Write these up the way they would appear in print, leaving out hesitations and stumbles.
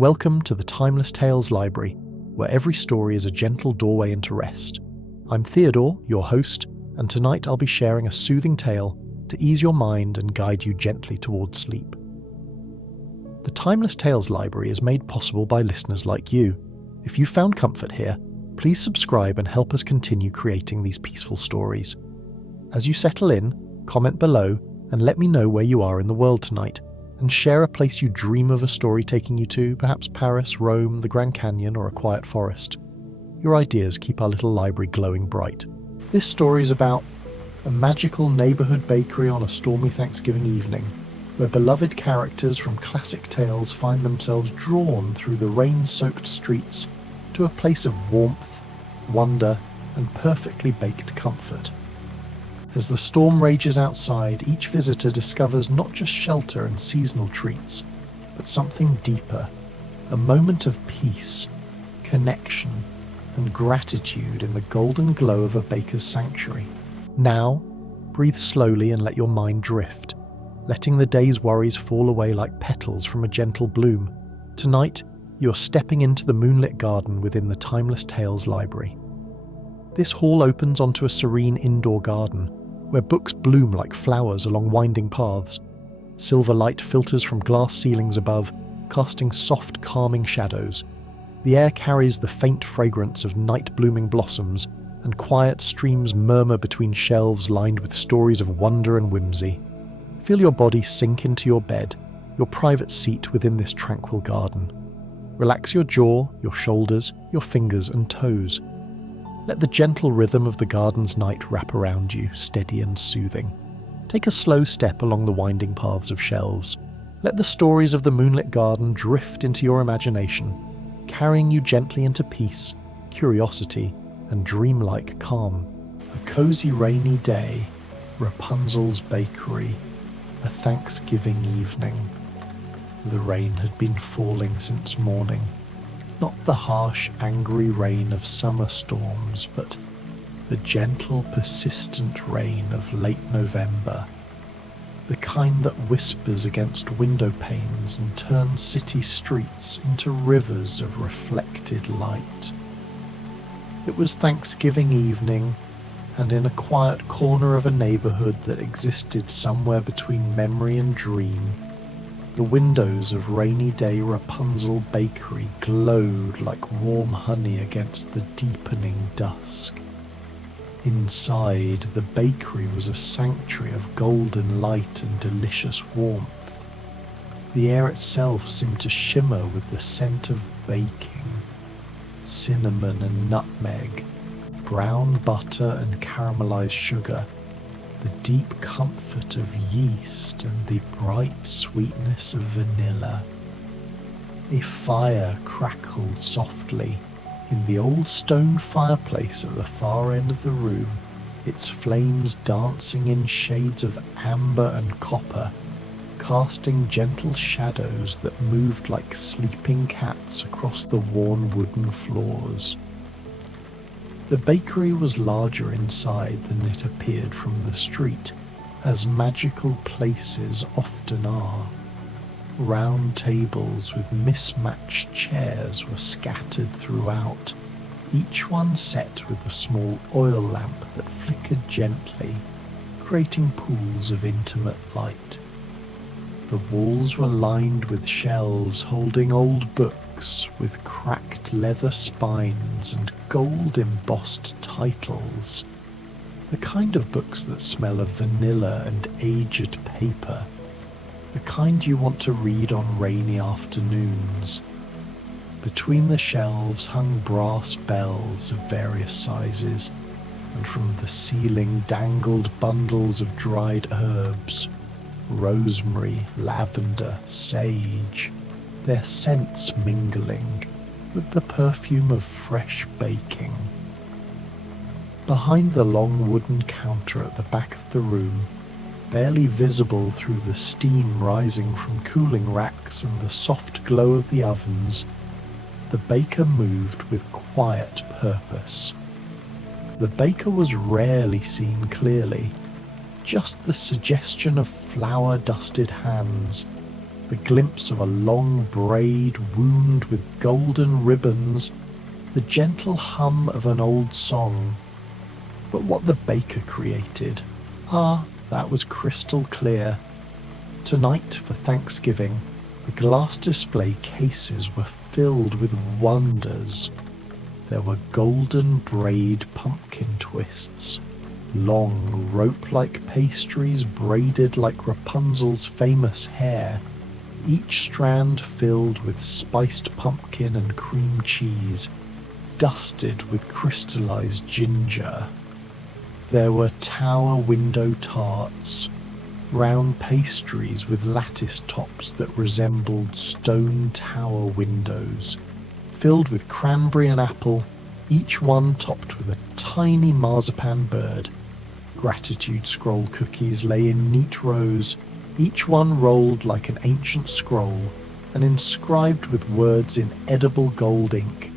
Welcome to the Timeless Tales Library, where every story is a gentle doorway into rest. I'm Theodore, your host, and tonight I'll be sharing a soothing tale to ease your mind and guide you gently towards sleep. The Timeless Tales Library is made possible by listeners like you. If you found comfort here, please subscribe and help us continue creating these peaceful stories. As you settle in, comment below and let me know where you are in the world tonight, and share a place you dream of a story taking you to, perhaps Paris, Rome, the Grand Canyon, or a quiet forest. Your ideas keep our little library glowing bright. This story is about a magical neighbourhood bakery on a stormy Thanksgiving evening, where beloved characters from classic tales find themselves drawn through the rain-soaked streets to a place of warmth, wonder, and perfectly baked comfort. As the storm rages outside, each visitor discovers not just shelter and seasonal treats, but something deeper, a moment of peace, connection, and gratitude in the golden glow of a baker's sanctuary. Now, breathe slowly and let your mind drift, letting the day's worries fall away like petals from a gentle bloom. Tonight, you're stepping into the moonlit garden within the Timeless Tales Library. This hall opens onto a serene indoor garden, where books bloom like flowers along winding paths. Silver light filters from glass ceilings above, casting soft, calming shadows. The air carries the faint fragrance of night-blooming blossoms, and quiet streams murmur between shelves lined with stories of wonder and whimsy. Feel your body sink into your bed, your private seat within this tranquil garden. Relax your jaw, your shoulders, your fingers and toes. Let the gentle rhythm of the garden's night wrap around you, steady and soothing. Take a slow step along the winding paths of shelves. Let the stories of the moonlit garden drift into your imagination, carrying you gently into peace, curiosity, and dreamlike calm. A cozy rainy day, Rapunzel's bakery, a Thanksgiving evening. The rain had been falling since morning. Not the harsh, angry rain of summer storms, but the gentle, persistent rain of late November. The kind that whispers against window panes and turns city streets into rivers of reflected light. It was Thanksgiving evening, and in a quiet corner of a neighbourhood that existed somewhere between memory and dream, the windows of rainy day Rapunzel Bakery glowed like warm honey against the deepening dusk. Inside, the bakery was a sanctuary of golden light and delicious warmth. The air itself seemed to shimmer with the scent of baking, cinnamon and nutmeg, brown butter and caramelized sugar, the deep comfort of yeast and the bright sweetness of vanilla. A fire crackled softly in the old stone fireplace at the far end of the room, its flames dancing in shades of amber and copper, casting gentle shadows that moved like sleeping cats across the worn wooden floors. The bakery was larger inside than it appeared from the street, as magical places often are. Round tables with mismatched chairs were scattered throughout, each one set with a small oil lamp that flickered gently, creating pools of intimate light. The walls were lined with shelves holding old books with cracked leather spines and gold-embossed titles, the kind of books that smell of vanilla and aged paper, the kind you want to read on rainy afternoons. Between the shelves hung brass bells of various sizes, and from the ceiling dangled bundles of dried herbs, rosemary, lavender, sage, their scents mingling with the perfume of fresh baking. Behind the long wooden counter at the back of the room, barely visible through the steam rising from cooling racks and the soft glow of the ovens, the baker moved with quiet purpose. The baker was rarely seen clearly, just the suggestion of flour-dusted hands, the glimpse of a long braid wound with golden ribbons, the gentle hum of an old song. But what the baker created, that was crystal clear. Tonight, for Thanksgiving, the glass display cases were filled with wonders. There were golden braid pumpkin twists, long rope-like pastries braided like Rapunzel's famous hair, each strand filled with spiced pumpkin and cream cheese, dusted with crystallized ginger. There were tower window tarts, round pastries with lattice tops that resembled stone tower windows, filled with cranberry and apple, each one topped with a tiny marzipan bird. Gratitude scroll cookies lay in neat rows, each one rolled like an ancient scroll and inscribed with words in edible gold ink: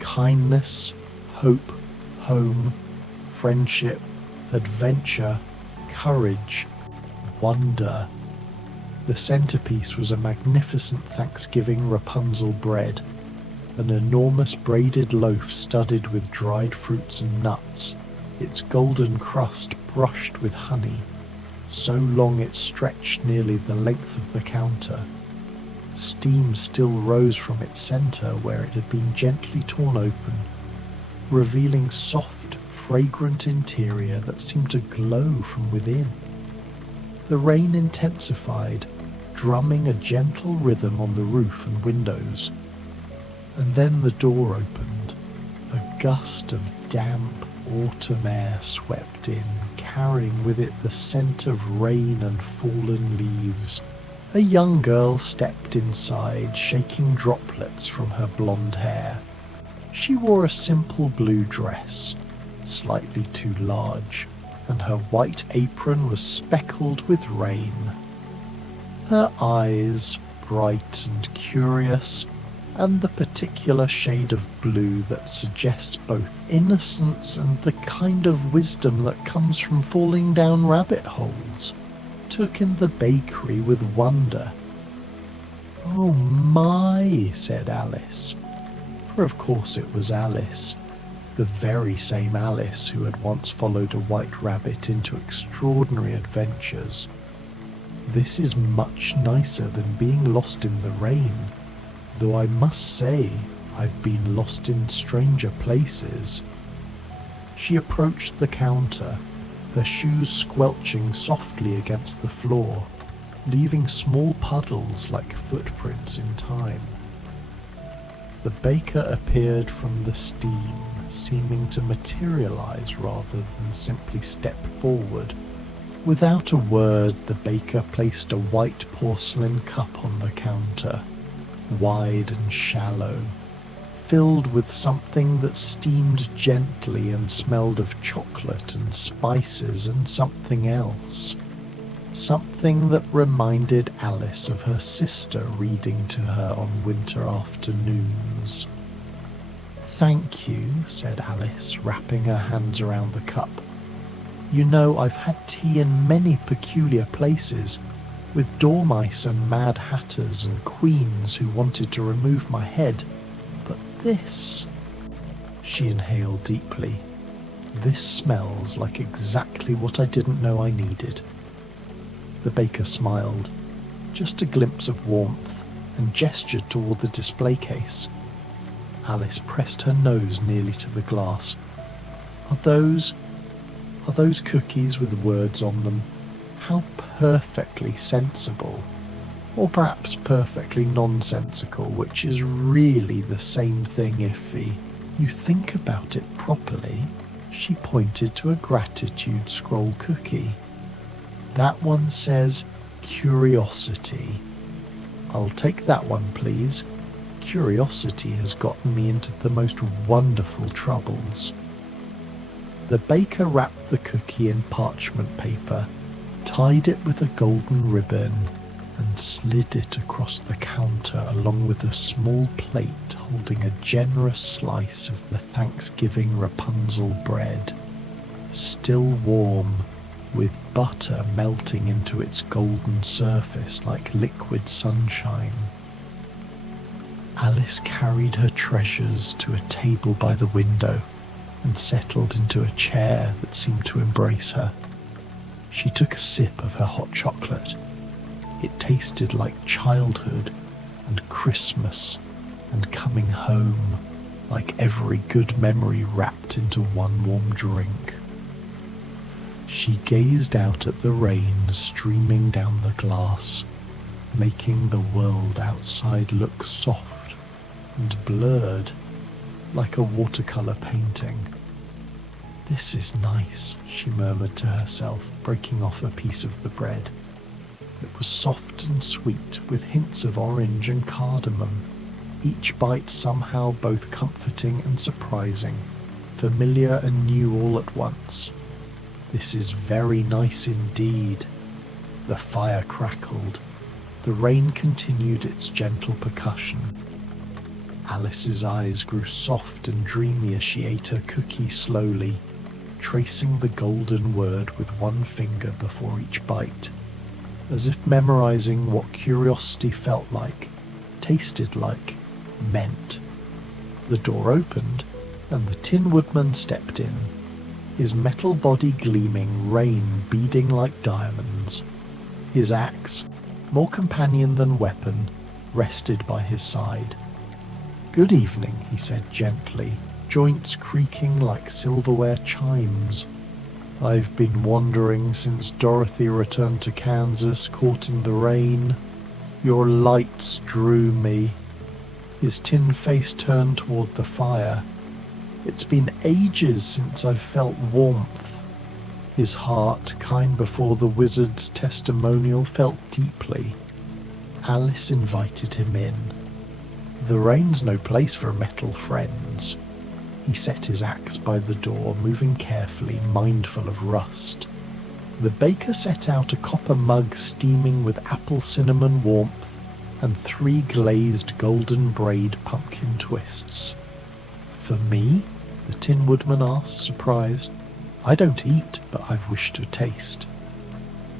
kindness, hope, home, friendship, adventure, courage, wonder. The centerpiece was a magnificent Thanksgiving Rapunzel bread, an enormous braided loaf studded with dried fruits and nuts, its golden crust brushed with honey, so long it stretched nearly the length of the counter. Steam still rose from its center where it had been gently torn open, revealing soft, fragrant interior that seemed to glow from within. The rain intensified, drumming a gentle rhythm on the roof and windows. And then the door opened. A gust of damp autumn air swept in, carrying with it the scent of rain and fallen leaves. A young girl stepped inside, shaking droplets from her blonde hair. She wore a simple blue dress, slightly too large, and her white apron was speckled with rain. Her eyes, bright and curious, and the particular shade of blue that suggests both innocence and the kind of wisdom that comes from falling down rabbit holes, took in the bakery with wonder. "Oh my," said Alice. For of course it was Alice, the very same Alice who had once followed a white rabbit into extraordinary adventures. "This is much nicer than being lost in the rain, though I must say I've been lost in stranger places." She approached the counter, her shoes squelching softly against the floor, leaving small puddles like footprints in time. The baker appeared from the steam, seeming to materialize rather than simply step forward. Without a word, the baker placed a white porcelain cup on the counter, wide and shallow, filled with something that steamed gently and smelled of chocolate and spices and something else. Something that reminded Alice of her sister reading to her on winter afternoons. "Thank you," said Alice, wrapping her hands around the cup. "You know, I've had tea in many peculiar places, with dormice and mad hatters and queens who wanted to remove my head. But this..." She inhaled deeply. "This smells like exactly what I didn't know I needed." The baker smiled, just a glimpse of warmth, and gestured toward the display case. Alice pressed her nose nearly to the glass. Are those cookies with words on them? How perfectly sensible. Or perhaps perfectly nonsensical, which is really the same thing if you think about it properly." She pointed to a gratitude scroll cookie. "That one says curiosity. I'll take that one, please. Curiosity has gotten me into the most wonderful troubles." The baker wrapped the cookie in parchment paper, tied it with a golden ribbon, and slid it across the counter along with a small plate holding a generous slice of the Thanksgiving Rapunzel bread. Still warm, with butter melting into its golden surface like liquid sunshine. Alice carried her treasures to a table by the window and settled into a chair that seemed to embrace her. She took a sip of her hot chocolate. It tasted like childhood and Christmas and coming home, like every good memory wrapped into one warm drink. She gazed out at the rain streaming down the glass, making the world outside look soft and blurred, like a watercolour painting. "This is nice," she murmured to herself, breaking off a piece of the bread. It was soft and sweet, with hints of orange and cardamom, each bite somehow both comforting and surprising, familiar and new all at once. "This is very nice indeed." The fire crackled. The rain continued its gentle percussion. Alice's eyes grew soft and dreamy as she ate her cookie slowly, tracing the golden word with one finger before each bite, as if memorizing what curiosity felt like, tasted like, meant. The door opened, and the Tin Woodman stepped in, his metal body gleaming, rain beading like diamonds. His axe, more companion than weapon, rested by his side. "Good evening," he said gently, joints creaking like silverware chimes. "I've been wandering since Dorothy returned to Kansas, caught in the rain. Your lights drew me." His tin face turned toward the fire. "It's been ages since I've felt warmth." His heart, kind before the wizard's testimonial, felt deeply. Alice invited him in. "The rain's no place for metal friends." He set his axe by the door, moving carefully, mindful of rust. The baker set out a copper mug steaming with apple cinnamon warmth and 3 glazed golden braid pumpkin twists. "For me?" the Tin Woodman asked, surprised. "I don't eat, but I've wished to taste."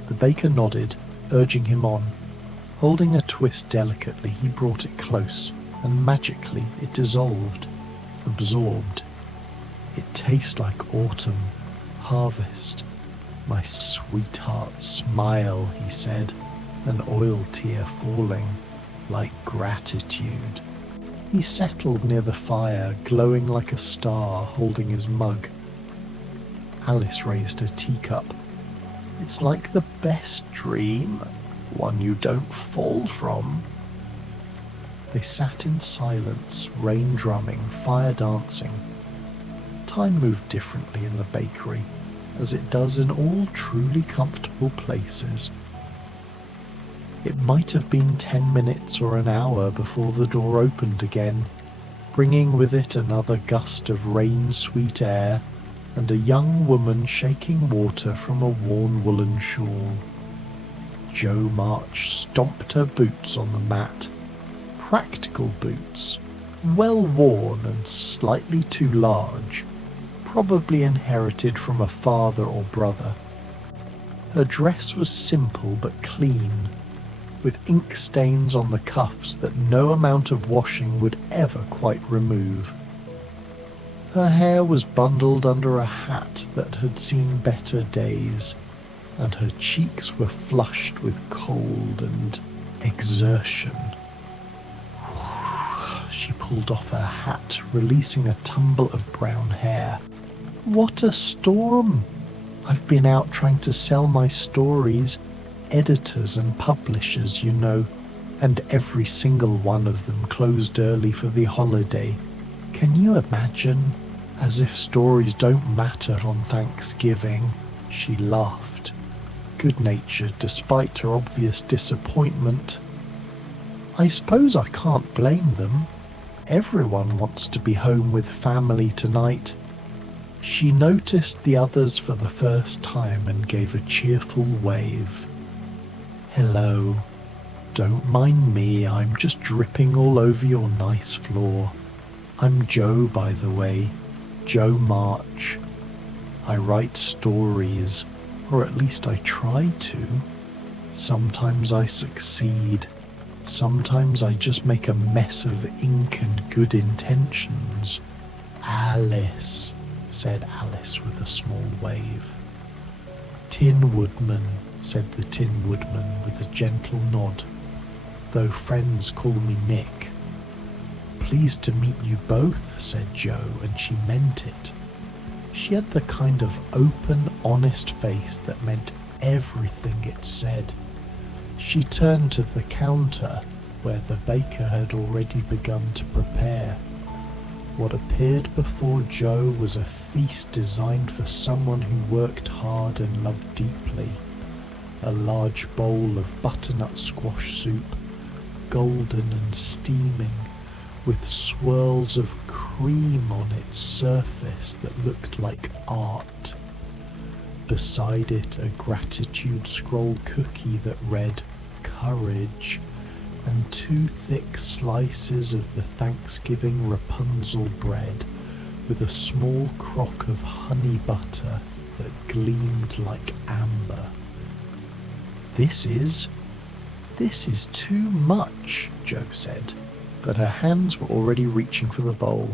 The baker nodded, urging him on. Holding a twist delicately, he brought it close, and magically it dissolved, absorbed. "It tastes like autumn, harvest. My sweetheart, smile," he said, an oil tear falling, like gratitude. He settled near the fire, glowing like a star, holding his mug. Alice raised her teacup. "It's like the best dream, one you don't fall from." They sat in silence, rain drumming, fire dancing. Time moved differently in the bakery, as it does in all truly comfortable places. It might have been 10 minutes or an hour before the door opened again, bringing with it another gust of rain-sweet air and a young woman shaking water from a worn woolen shawl. Jo March stomped her boots on the mat. Practical boots, well worn and slightly too large, probably inherited from a father or brother. Her dress was simple but clean, with ink stains on the cuffs that no amount of washing would ever quite remove. Her hair was bundled under a hat that had seen better days, and her cheeks were flushed with cold and exertion. She pulled off her hat, releasing a tumble of brown hair. "What a storm! I've been out trying to sell my stories, editors and publishers, you know, and every single one of them closed early for the holiday. Can you imagine? As if stories don't matter on Thanksgiving." She laughed, good-natured despite her obvious disappointment. "I suppose I can't blame them. Everyone wants to be home with family tonight." She noticed the others for the first time and gave a cheerful wave. "Hello. Don't mind me, I'm just dripping all over your nice floor. I'm Jo, by the way, Jo March. I write stories, Or at least I try to. Sometimes I succeed. Sometimes I just make a mess of ink and good intentions. Alice, said Alice with a small wave. Tin Woodman, said the Tin Woodman with a gentle nod, though friends call me Nick. Pleased to meet you both, said Jo, and she meant it. She had the kind of open, honest face that meant everything it said. She turned to the counter, where the baker had already begun to prepare. What appeared before Jo was a feast designed for someone who worked hard and loved deeply. A large bowl of butternut squash soup, golden and steaming, with swirls of cream on its surface that looked like art. Beside it, a gratitude scroll cookie that read Courage, and 2 thick slices of the Thanksgiving Rapunzel bread with a small crock of honey butter that gleamed like amber. This is too much, Jo said, but her hands were already reaching for the bowl.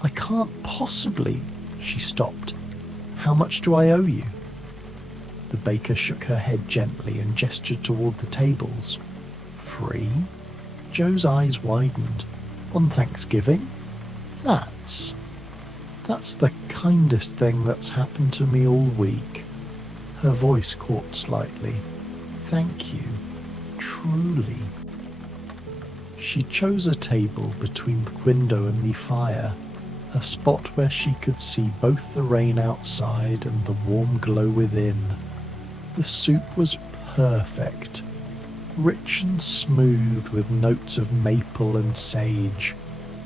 I can't possibly, she stopped. How much do I owe you? The baker shook her head gently and gestured toward the tables. Free? Jo's eyes widened. On Thanksgiving? That's the kindest thing that's happened to me all week. Her voice caught slightly. Thank you. Truly. She chose a table between the window and the fire, a spot where she could see both the rain outside and the warm glow within. The soup was perfect, rich and smooth with notes of maple and sage,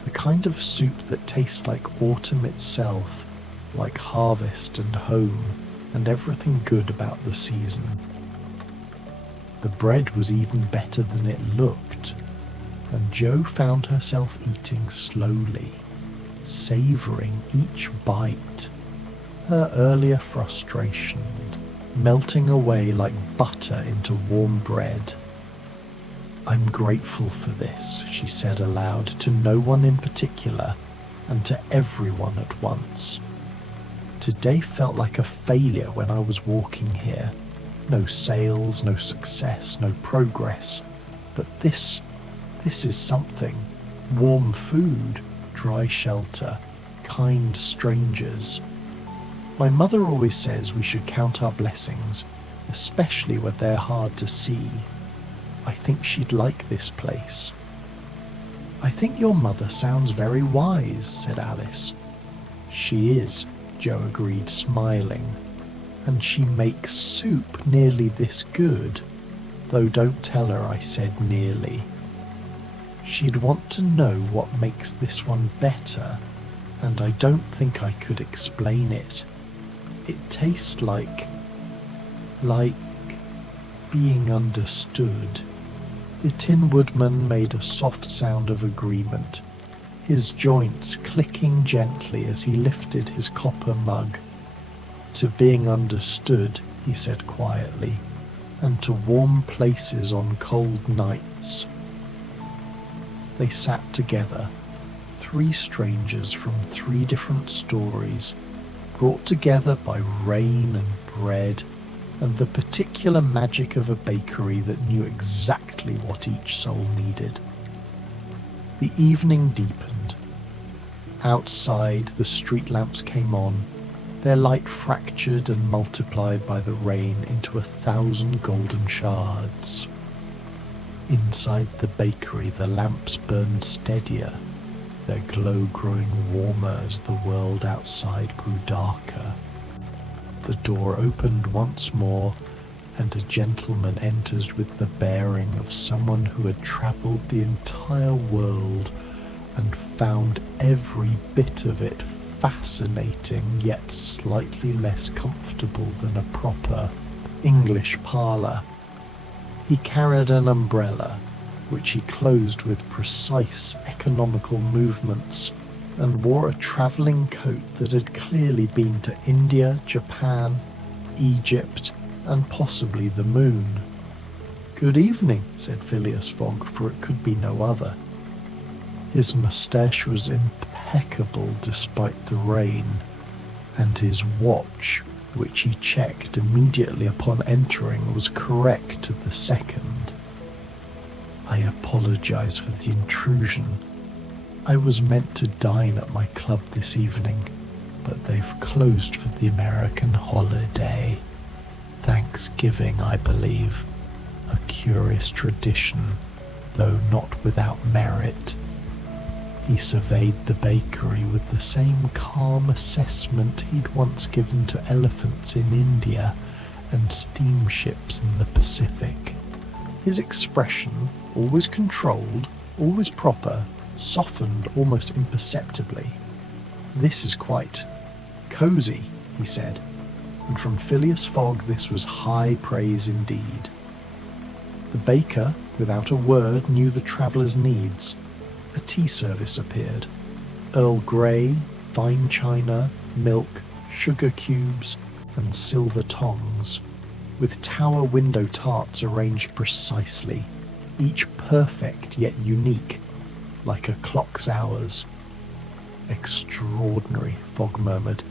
the kind of soup that tastes like autumn itself, like harvest and home and everything good about the season. The bread was even better than it looked, and Jo found herself eating slowly, savouring each bite, her earlier frustration melting away like butter into warm bread. I'm grateful for this, she said aloud to no one in particular and to everyone at once. Today felt like a failure when I was walking here. No sales, no success, no progress. But this is something. Warm food, dry shelter, kind strangers. My mother always says we should count our blessings, especially when they're hard to see. I think she'd like this place. I think your mother sounds very wise, said Alice. She is, Jo agreed, smiling. And she makes soup nearly this good, though don't tell her I said nearly. She'd want to know what makes this one better, and I don't think I could explain it. It tastes like being understood. The Tin Woodman made a soft sound of agreement, his joints clicking gently as he lifted his copper mug. To being understood, he said quietly, and to warm places on cold nights. They sat together, 3 strangers from 3 different stories, brought together by rain and bread and the particular magic of a bakery that knew exactly what each soul needed. The evening deepened. Outside, the street lamps came on, their light fractured and multiplied by the rain into 1,000 golden shards. Inside the bakery, the lamps burned steadier, their glow growing warmer as the world outside grew darker. The door opened once more, and a gentleman entered with the bearing of someone who had travelled the entire world and found every bit of it fascinating yet slightly less comfortable than a proper English parlour. He carried an umbrella, which he closed with precise, economical movements, and wore a travelling coat that had clearly been to India, Japan, Egypt, and possibly the moon. "Good evening," said Phileas Fogg, for it could be no other. His moustache was impeccable despite the rain, and his watch, which he checked immediately upon entering, was correct to the second. "I apologize for the intrusion. I was meant to dine at my club this evening, but they've closed for the American holiday. Thanksgiving, I believe. A curious tradition, though not without merit." He surveyed the bakery with the same calm assessment he'd once given to elephants in India and steamships in the Pacific. His expression, always controlled, always proper, softened almost imperceptibly. "This is quite cosy," he said, and from Phileas Fogg this was high praise indeed. The baker, without a word, knew the traveller's needs. A tea service appeared. Earl Grey, fine china, milk, sugar cubes, and silver tongs, with tower window tarts arranged precisely, each perfect yet unique, like a clock's hours. "Extraordinary," Fogg murmured.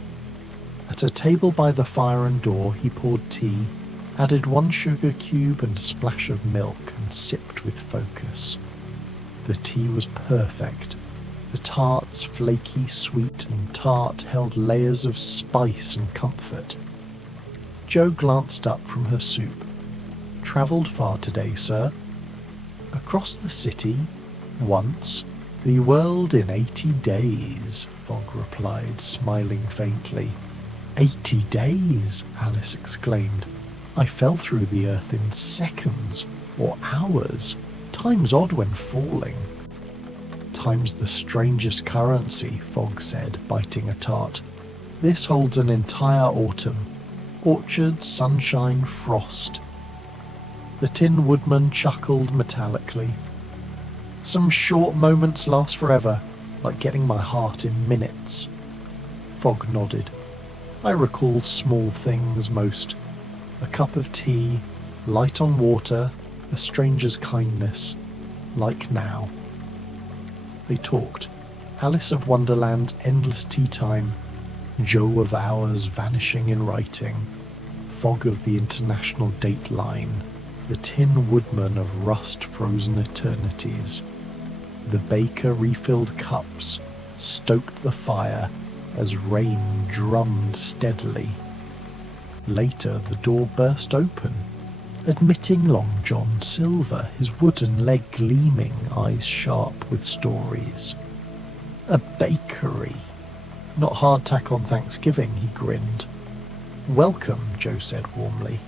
At a table by the fire and door he poured tea, added one sugar cube and a splash of milk, and sipped with focus. The tea was perfect. The tarts, flaky, sweet, and tart, held layers of spice and comfort. Jo glanced up from her soup. "Travelled far today, sir?" "Across the city, once. The world in 80 days, Fogg replied, smiling faintly. 80 days, Alice exclaimed. "I fell through the earth in seconds, or hours. Time's odd when falling." "Time's the strangest currency," Fogg said, biting a tart. "This holds an entire autumn. Orchard, sunshine, frost." The Tin Woodman chuckled metallically. "Some short moments last forever, like getting my heart in minutes." Fogg nodded. "I recall small things most. A cup of tea, light on water, a stranger's kindness, like now." They talked. Alice of Wonderland's endless tea time, Jo of Hours vanishing in writing, Fogg of the international date line, the Tin Woodman of rust-frozen eternities. The baker refilled cups, stoked the fire as rain drummed steadily. Later the door burst open, admitting Long John Silver, his wooden leg gleaming, eyes sharp with stories. "A bakery. Not hardtack on Thanksgiving," he grinned. "Welcome," Jo said warmly.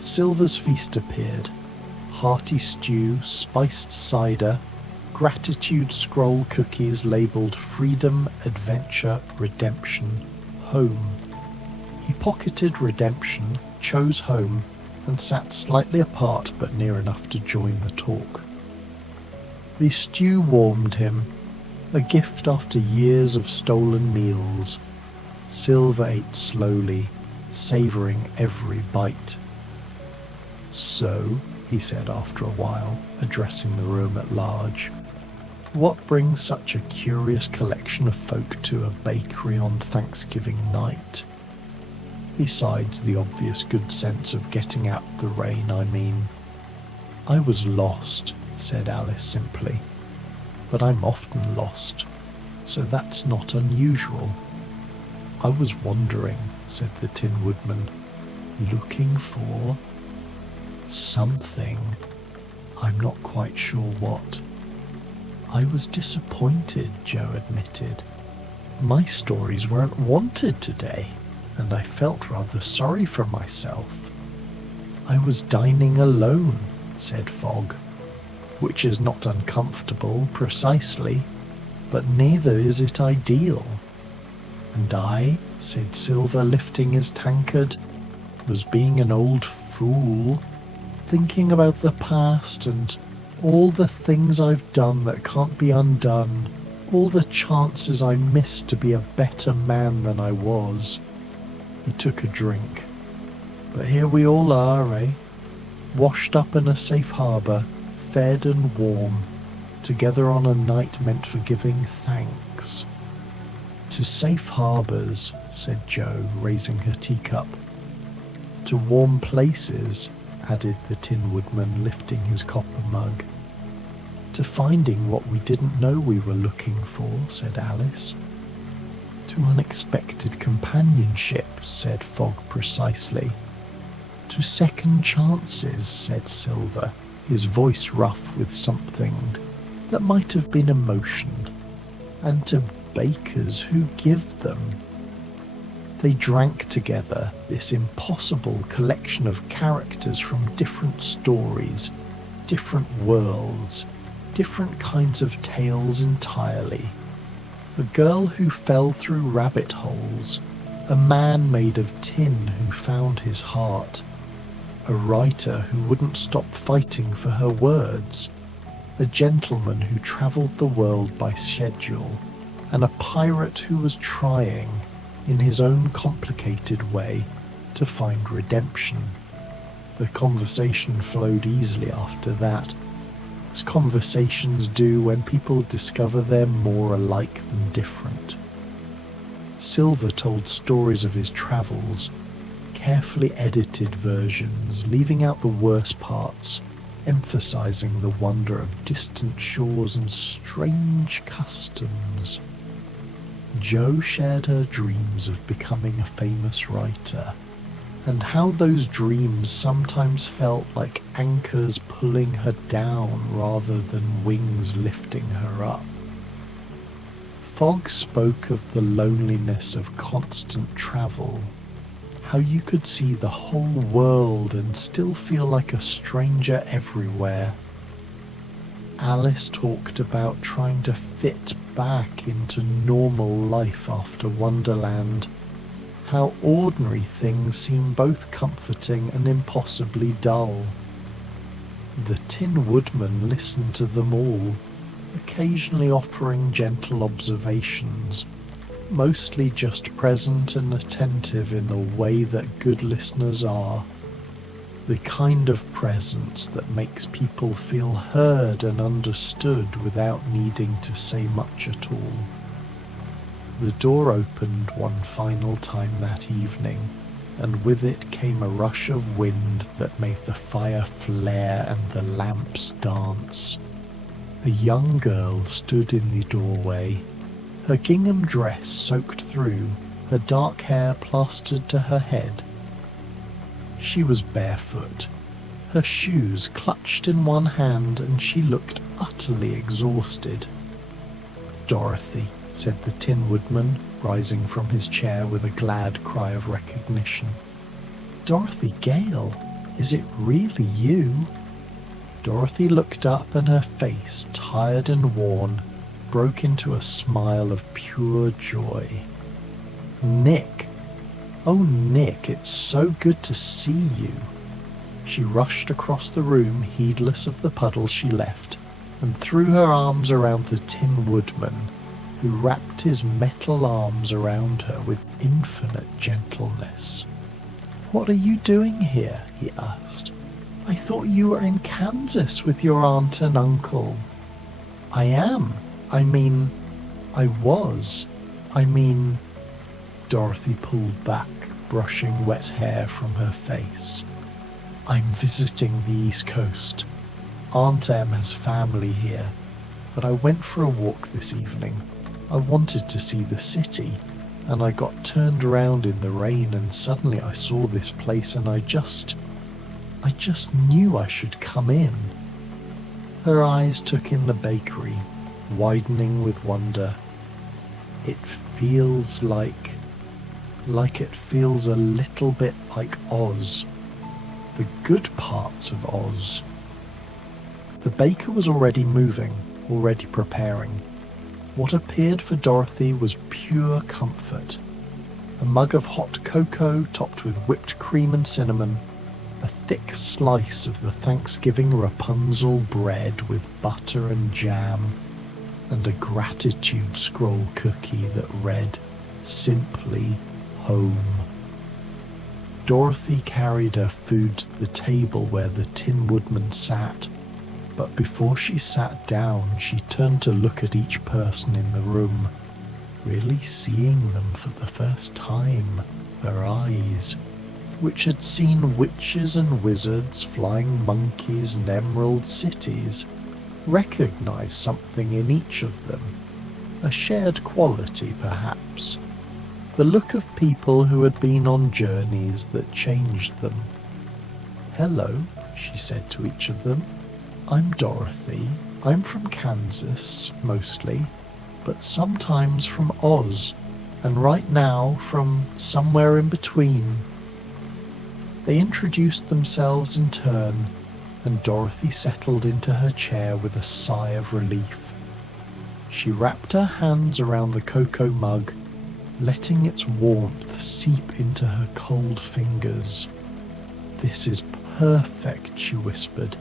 Silver's feast appeared. Hearty stew, spiced cider, gratitude scroll cookies labelled Freedom, Adventure, Redemption, Home. He pocketed Redemption, chose Home, and sat slightly apart but near enough to join the talk. The stew warmed him, a gift after years of stolen meals. Silver ate slowly, savouring every bite. "So," he said after a while, addressing the room at large, "what brings such a curious collection of folk to a bakery on Thanksgiving night? Besides the obvious good sense of getting out the rain, I mean." "I was lost," said Alice simply. "But I'm often lost, so that's not unusual." "I was wandering," said the Tin Woodman, "looking for something. I'm not quite sure what." "I was disappointed," Jo admitted. "My stories weren't wanted today, and I felt rather sorry for myself." "I was dining alone," said Fogg, "which is not uncomfortable, precisely, but neither is it ideal." "And I," said Silver, lifting his tankard, "was being an old fool, thinking about the past and all the things I've done that can't be undone, all the chances I missed to be a better man than I was." He took a drink. But here we all are, eh? Washed up in a safe harbour, fed and warm, together on a night meant for giving thanks. To safe harbours, said Jo, raising her teacup. To warm places, added the Tin Woodman, lifting his copper mug. To finding what we didn't know we were looking for, said Alice. To unexpected companionship, said Fogg precisely. To second chances, said Silver, his voice rough with something that might have been emotion. And to bakers who give them. They drank together, this impossible collection of characters from different stories, different worlds, different kinds of tales entirely. A girl who fell through rabbit holes, a man made of tin who found his heart, a writer who wouldn't stop fighting for her words, a gentleman who travelled the world by schedule, and a pirate who was trying, in his own complicated way, to find redemption. The conversation flowed easily after that, as conversations do when people discover they're more alike than different. Silver told stories of his travels, carefully edited versions, leaving out the worst parts, emphasizing the wonder of distant shores and strange customs. Jo shared her dreams of becoming a famous writer, and how those dreams sometimes felt like anchors pulling her down rather than wings lifting her up. Fogg spoke of the loneliness of constant travel, how you could see the whole world and still feel like a stranger everywhere. Alice talked about trying to fit back into normal life after Wonderland, how ordinary things seem both comforting and impossibly dull. The Tin Woodman listened to them all, occasionally offering gentle observations, mostly just present and attentive in the way that good listeners are, the kind of presence that makes people feel heard and understood without needing to say much at all. The door opened one final time that evening, and with it came a rush of wind that made the fire flare and the lamps dance. A young girl stood in the doorway, her gingham dress soaked through, her dark hair plastered to her head. She was barefoot, her shoes clutched in one hand, and she looked utterly exhausted. "Dorothy," said the Tin Woodman, rising from his chair with a glad cry of recognition. "Dorothy Gale, is it really you?" Dorothy looked up, and her face, tired and worn, broke into a smile of pure joy. "Nick! Oh, Nick, it's so good to see you." She rushed across the room, heedless of the puddle she left, and threw her arms around the Tin Woodman, who wrapped his metal arms around her with infinite gentleness. "What are you doing here?" he asked. "I thought you were in Kansas with your aunt and uncle." "I am. I was. Dorothy pulled back, brushing wet hair from her face. "I'm visiting the East Coast. Aunt Em has family here, but I went for a walk this evening. I wanted to see the city, and I got turned around in the rain, and suddenly I saw this place, and I just knew I should come in." Her eyes took in the bakery, widening with wonder. "It feels like it feels a little bit like Oz. The good parts of Oz." The baker was already moving, already preparing. What appeared for Dorothy was pure comfort. A mug of hot cocoa topped with whipped cream and cinnamon, a thick slice of the Thanksgiving Rapunzel bread with butter and jam, and a gratitude scroll cookie that read, simply, "Home." Dorothy carried her food to the table where the Tin Woodman sat, but before she sat down, she turned to look at each person in the room, really seeing them for the first time. Her eyes, which had seen witches and wizards, flying monkeys and emerald cities, recognized something in each of them, a shared quality perhaps, the look of people who had been on journeys that changed them. "Hello," she said to each of them. "I'm Dorothy. I'm from Kansas, mostly, but sometimes from Oz, and right now from somewhere in between." They introduced themselves in turn, and Dorothy settled into her chair with a sigh of relief. She wrapped her hands around the cocoa mug, letting its warmth seep into her cold fingers. "This is perfect," she whispered.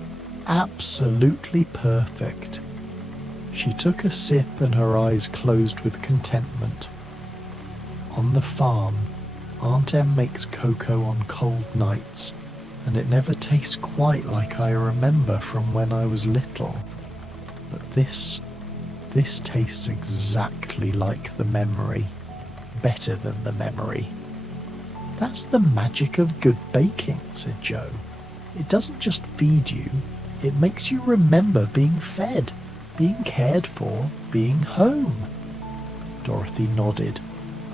"Absolutely perfect." She took a sip and her eyes closed with contentment. On the farm, Aunt Em makes cocoa on cold nights, and it never tastes quite like I remember from when I was little. But this tastes exactly like the memory. Better than the memory. "That's the magic of good baking," said Jo. "It doesn't just feed you, it makes you remember being fed, being cared for, being home." Dorothy nodded,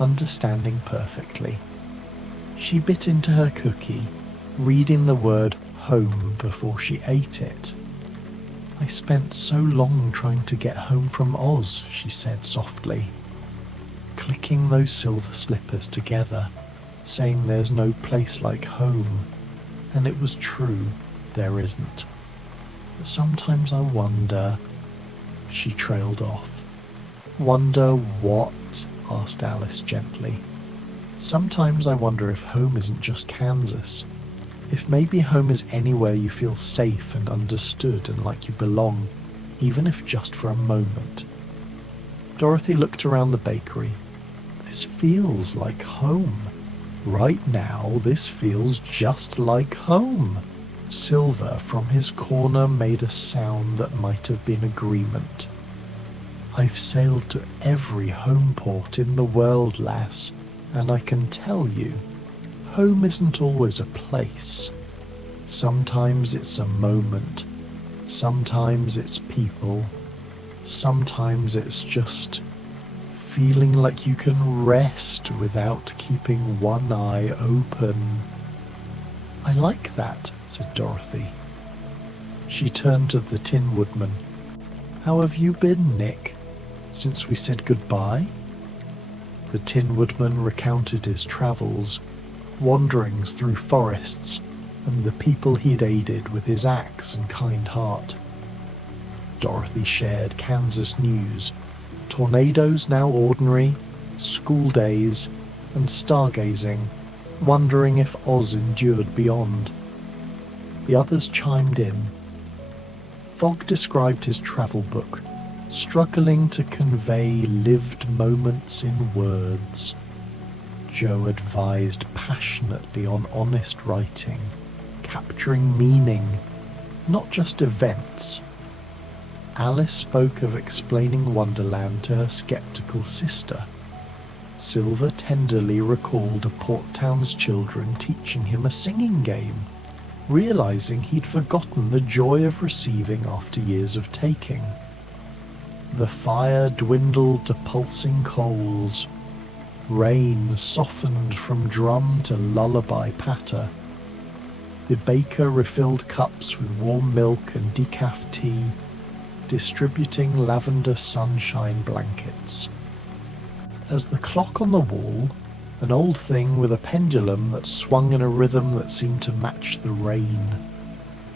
understanding perfectly. She bit into her cookie, reading the word home before she ate it. "I spent so long trying to get home from Oz," she said softly, clicking those silver slippers together, saying there's no place like home, and it was true, there isn't. But sometimes I wonder. She trailed off. "Wonder what?" asked Alice gently. "Sometimes I wonder if home isn't just Kansas. If maybe home is anywhere you feel safe and understood and like you belong, even if just for a moment." Dorothy looked around the bakery. "This feels like home. Right now, this feels just like home." Silver from his corner made a sound that might have been agreement. "I've sailed to every home port in the world, lass, and I can tell you, home isn't always a place. Sometimes it's a moment, sometimes it's people, sometimes it's just feeling like you can rest without keeping one eye open." "I like that," said Dorothy. She turned to the Tin Woodman. "How have you been, Nick, since we said goodbye?" The Tin Woodman recounted his travels, wanderings through forests, and the people he'd aided with his axe and kind heart. Dorothy shared Kansas news, tornadoes now ordinary, school days, and stargazing, wondering if Oz endured beyond. The others chimed in. Fogg described his travel book, struggling to convey lived moments in words. Jo advised passionately on honest writing, capturing meaning, not just events. Alice spoke of explaining Wonderland to her skeptical sister. Silver tenderly recalled a Port Town's children teaching him a singing game, realizing he'd forgotten the joy of receiving after years of taking. The fire dwindled to pulsing coals. Rain softened from drum to lullaby patter. The baker refilled cups with warm milk and decaf tea, distributing lavender sunshine blankets. As the clock on the wall, an old thing with a pendulum that swung in a rhythm that seemed to match the rain,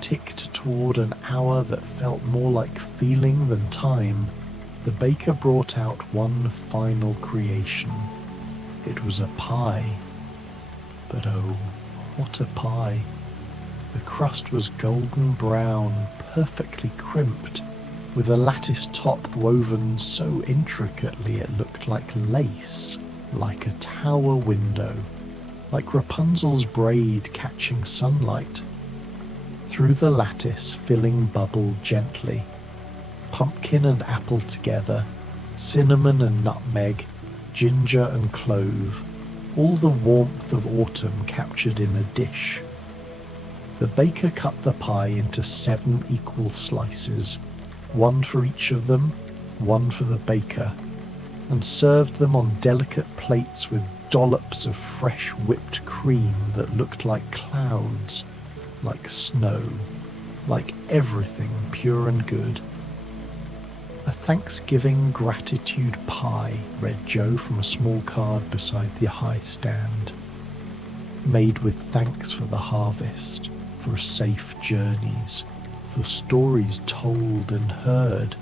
ticked toward an hour that felt more like feeling than time, the baker brought out one final creation. It was a pie. But oh, what a pie. The crust was golden brown, perfectly crimped, with a lattice top woven so intricately it looked like lace, like a tower window. like Rapunzel's braid catching sunlight. Through the lattice, filling bubbled gently, pumpkin and apple together, cinnamon and nutmeg, ginger and clove, all the warmth of autumn captured in a dish. The baker cut the pie into 7 equal slices, one for each of them, one for the baker, and served them on delicate plates with dollops of fresh whipped cream that looked like clouds, like snow, like everything pure and good. "A Thanksgiving gratitude pie," read Joe from a small card beside the high stand. "Made with thanks for the harvest, for safe journeys, for stories told and heard,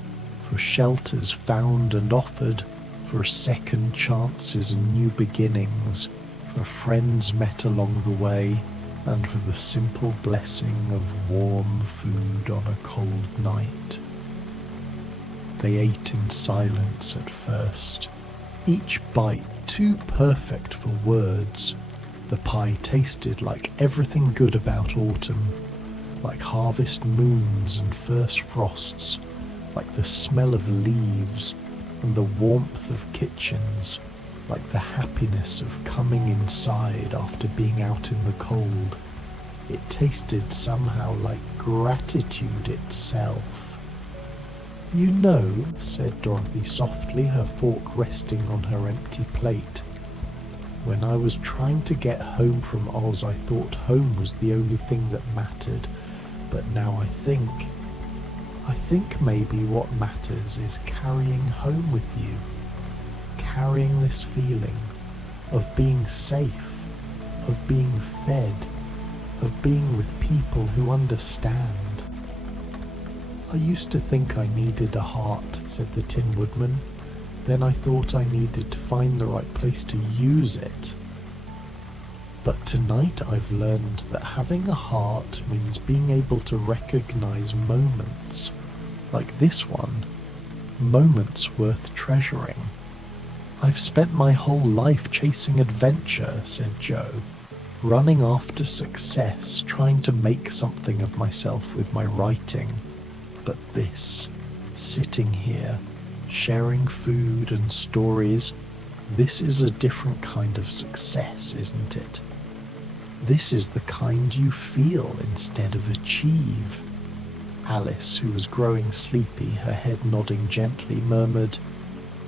for shelters found and offered, for second chances and new beginnings, for friends met along the way, and for the simple blessing of warm food on a cold night." They ate in silence at first, each bite too perfect for words. The pie tasted like everything good about autumn, like harvest moons and first frosts, like the smell of leaves and the warmth of kitchens, like the happiness of coming inside after being out in the cold. It tasted somehow like gratitude itself. "You know," said Dorothy softly, her fork resting on her empty plate, "when I was trying to get home from Oz, I thought home was the only thing that mattered, but now I think maybe what matters is carrying home with you, carrying this feeling of being safe, of being fed, of being with people who understand." "I used to think I needed a heart," said the Tin Woodman. "Then I thought I needed to find the right place to use it. But tonight I've learned that having a heart means being able to recognize moments, like this one, moments worth treasuring. I've spent my whole life chasing adventure," said Joe, "running after success, trying to make something of myself with my writing. But this, sitting here, sharing food and stories, this is a different kind of success, isn't it? This is the kind you feel instead of achieve." Alice, who was growing sleepy, her head nodding gently, murmured,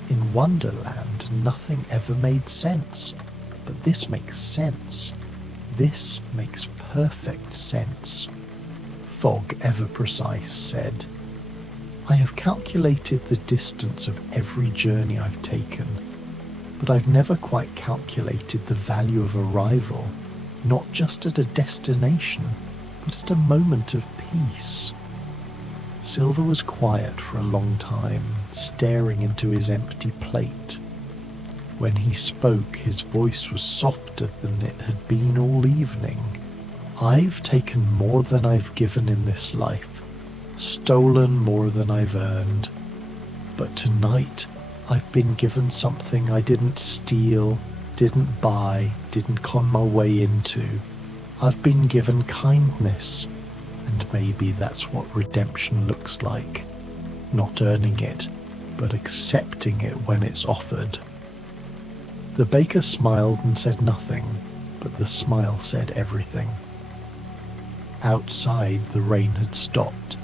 "In Wonderland, nothing ever made sense. But this makes sense. This makes perfect sense." Fog, ever precise, said, "I have calculated the distance of every journey I've taken, but I've never quite calculated the value of arrival, not just at a destination, but at a moment of peace." Silver was quiet for a long time, staring into his empty plate. When he spoke, his voice was softer than it had been all evening. "I've taken more than I've given in this life, stolen more than I've earned. But tonight, I've been given something I didn't steal, didn't buy, didn't con my way into. I've been given kindness, and maybe that's what redemption looks like. Not earning it, but accepting it when it's offered." The baker smiled and said nothing, but the smile said everything. Outside, the rain had stopped.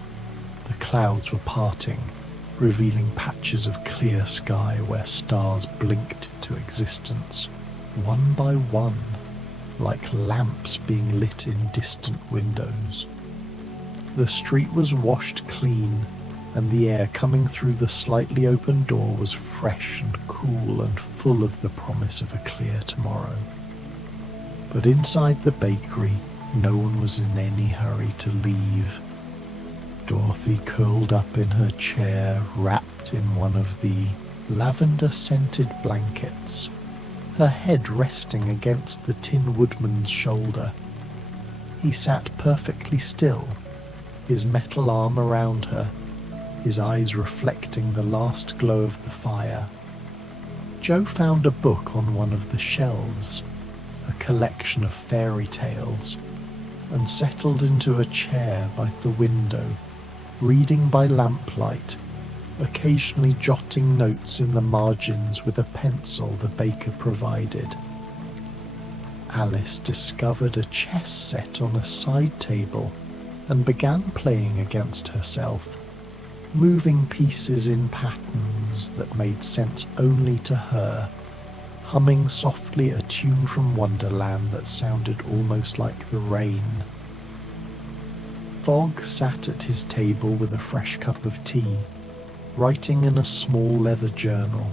The clouds were parting, revealing patches of clear sky where stars blinked into existence, one by one, like lamps being lit in distant windows. The street was washed clean, and the air coming through the slightly open door was fresh and cool and full of the promise of a clear tomorrow. But inside the bakery, no one was in any hurry to leave. Dorothy curled up in her chair, wrapped in one of the lavender-scented blankets, her head resting against the Tin Woodman's shoulder. He sat perfectly still, his metal arm around her, his eyes reflecting the last glow of the fire. Joe found a book on one of the shelves. a collection of fairy tales, and settled into a chair by the window, reading by lamplight, occasionally jotting notes in the margins with a pencil the baker provided. Alice discovered a chess set on a side table and began playing against herself, moving pieces in patterns that made sense only to her, humming softly a tune from Wonderland that sounded almost like the rain. Fogg sat at his table with a fresh cup of tea, writing in a small leather journal,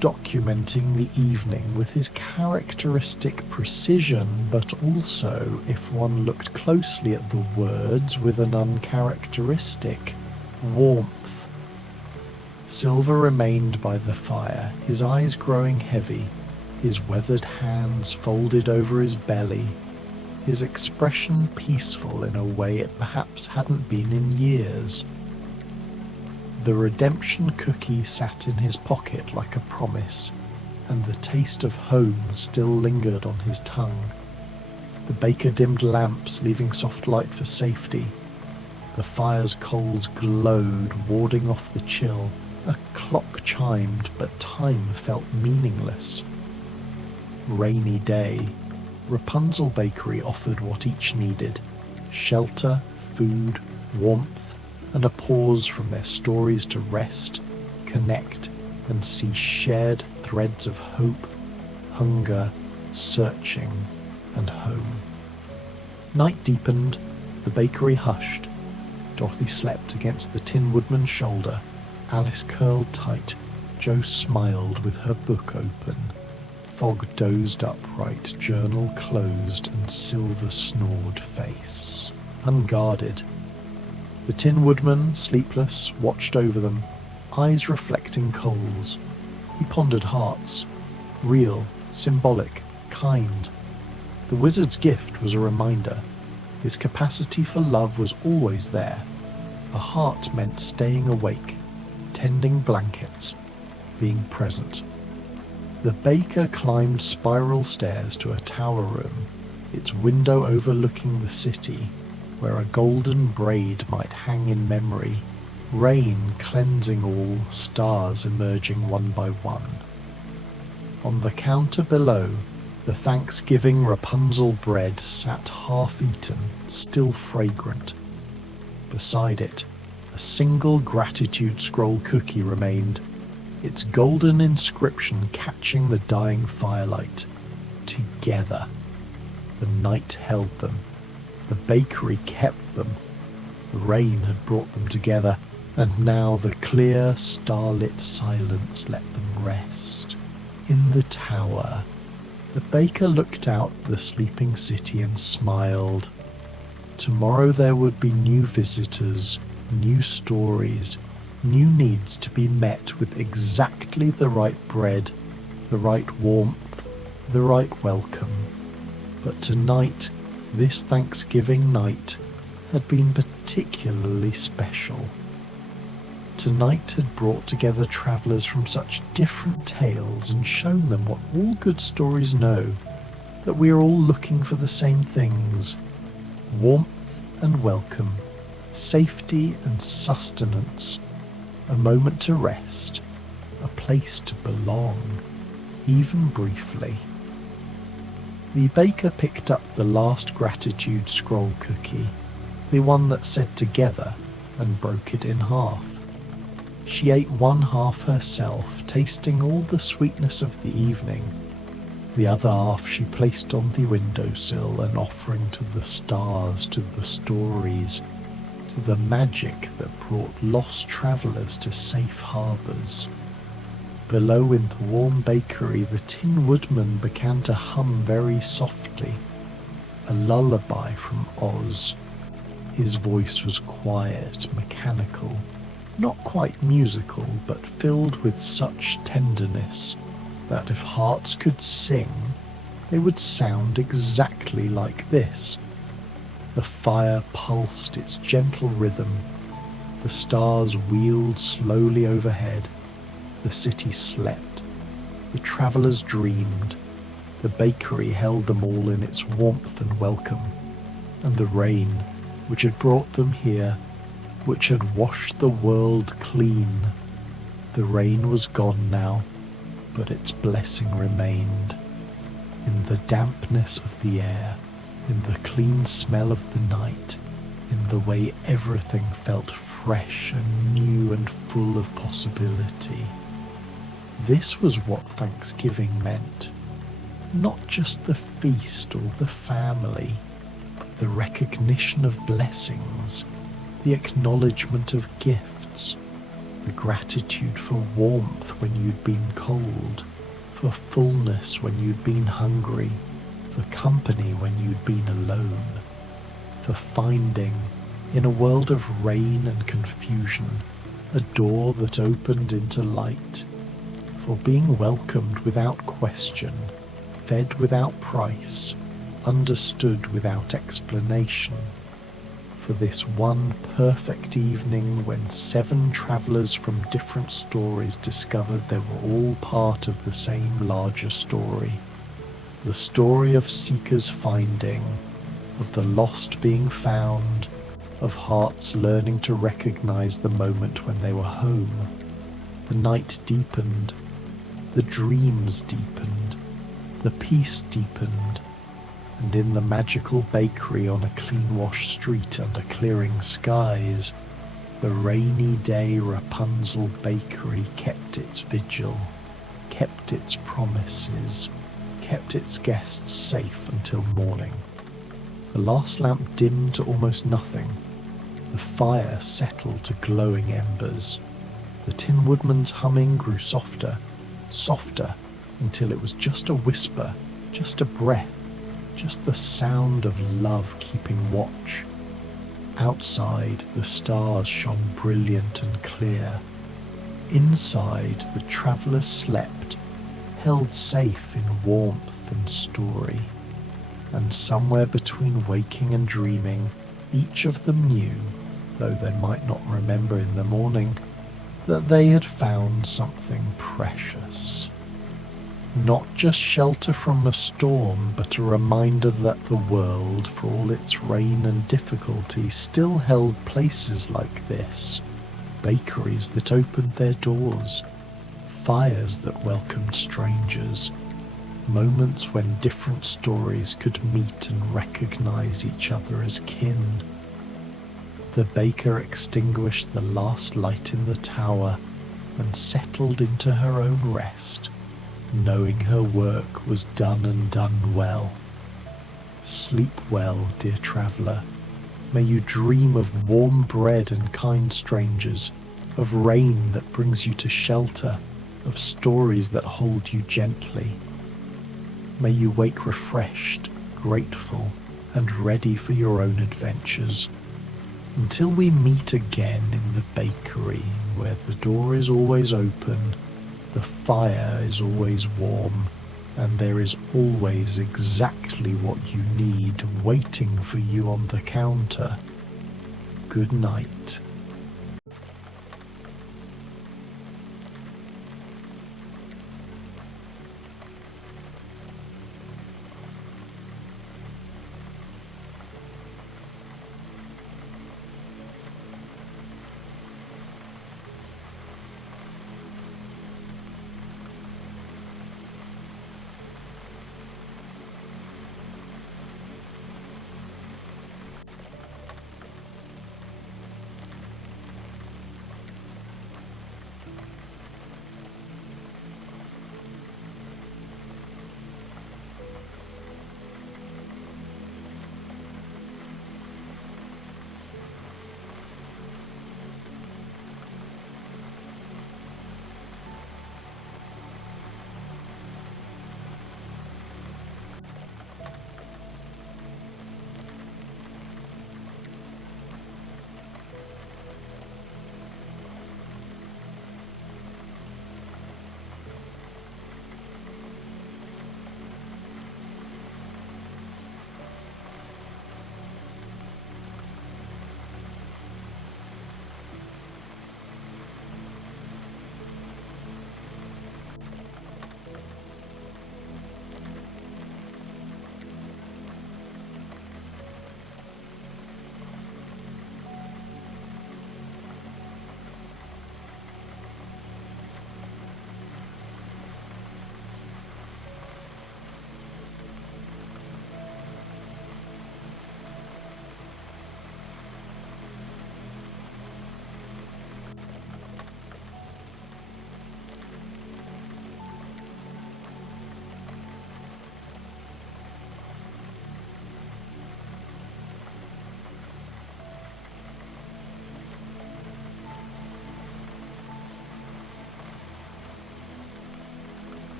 documenting the evening with his characteristic precision, but also, if one looked closely at the words, with an uncharacteristic warmth. Silver remained by the fire, his eyes growing heavy, his weathered hands folded over his belly, his expression peaceful in a way it perhaps hadn't been in years. The redemption cookie sat in his pocket like a promise, and the taste of home still lingered on his tongue. The baker dimmed lamps, leaving soft light for safety. The fire's coals glowed, warding off the chill. A clock chimed, but time felt meaningless. Rainy day. Rapunzel Bakery offered what each needed: shelter, food, warmth, and a pause from their stories to rest, connect, and see shared threads of hope, hunger, searching, and home. Night deepened, the bakery hushed. Dorothy slept against the Tin Woodman's shoulder. Alice curled tight. Jo smiled with her book open. Fogg dozed upright, journal closed, and Silver snored face. Unguarded. The Tin Woodman, sleepless, watched over them, eyes reflecting coals. He pondered hearts. Real, symbolic, kind. The wizard's gift was a reminder. His capacity for love was always there. A heart meant staying awake, tending blankets, being present. The baker climbed spiral stairs to a tower room, its window overlooking the city, where a golden braid might hang in memory, rain cleansing all, stars emerging one by one. On the counter below, the Thanksgiving Rapunzel bread sat half-eaten, still fragrant. Beside it, a single gratitude scroll cookie remained, its golden inscription catching the dying firelight. Together. The night held them. The bakery kept them. The rain had brought them together, and now the clear, starlit silence let them rest. In the tower, the baker looked out the sleeping city and smiled. Tomorrow there would be new visitors, new stories, new needs to be met with exactly the right bread, the right warmth, the right welcome. But tonight, this Thanksgiving night, had been particularly special. Tonight had brought together travellers from such different tales and shown them what all good stories know, that we are all looking for the same things: warmth and welcome, safety and sustenance, a moment to rest, a place to belong, even briefly. The baker picked up the last gratitude scroll cookie, the one that said together, and broke it in half. She ate one half herself, tasting all the sweetness of the evening. The other half she placed on the windowsill, an offering to the stars, to the stories, to the magic that brought lost travellers to safe harbours. Below in the warm bakery, the Tin Woodman began to hum very softly, a lullaby from Oz. His voice was quiet, mechanical, not quite musical, but filled with such tenderness that if hearts could sing, they would sound exactly like this. The fire pulsed its gentle rhythm. The stars wheeled slowly overhead. The city slept. The travellers dreamed. The bakery held them all in its warmth and welcome, and the rain, which had brought them here, which had washed the world clean. The rain was gone now, but its blessing remained. In the dampness of the air, in the clean smell of the night, in the way everything felt fresh and new and full of possibility. This was what Thanksgiving meant. Not just the feast or the family, but the recognition of blessings, the acknowledgement of gifts, the gratitude for warmth when you'd been cold, for fullness when you'd been hungry, for company when you'd been alone, for finding, in a world of rain and confusion, a door that opened into light, for being welcomed without question, fed without price, understood without explanation, for this one perfect evening when 7 travellers from different stories discovered they were all part of the same larger story, the story of seekers finding, of the lost being found, of hearts learning to recognise the moment when they were home. The night deepened, the dreams deepened, the peace deepened, and in the magical bakery on a clean-washed street under clearing skies, the rainy day Rapunzel bakery kept its vigil, kept its promises, kept its guests safe until morning. The last lamp dimmed to almost nothing. The fire settled to glowing embers. The Tin Woodman's humming grew softer, softer, until it was just a whisper, just a breath, just the sound of love keeping watch. Outside, the stars shone brilliant and clear. Inside, the travellers slept, held safe in warmth and story. And somewhere between waking and dreaming, each of them knew, though they might not remember in the morning, that they had found something precious. Not just shelter from a storm, but a reminder that the world, for all its rain and difficulty, still held places like this, bakeries that opened their doors, fires that welcomed strangers, moments when different stories could meet and recognize each other as kin. The baker extinguished the last light in the tower and settled into her own rest, knowing her work was done and done well. Sleep well, dear traveller. May you dream of warm bread and kind strangers, of rain that brings you to shelter, of stories that hold you gently. May you wake refreshed, grateful, and ready for your own adventures. Until we meet again in the bakery, where the door is always open, the fire is always warm, and there is always exactly what you need waiting for you on the counter. Good night.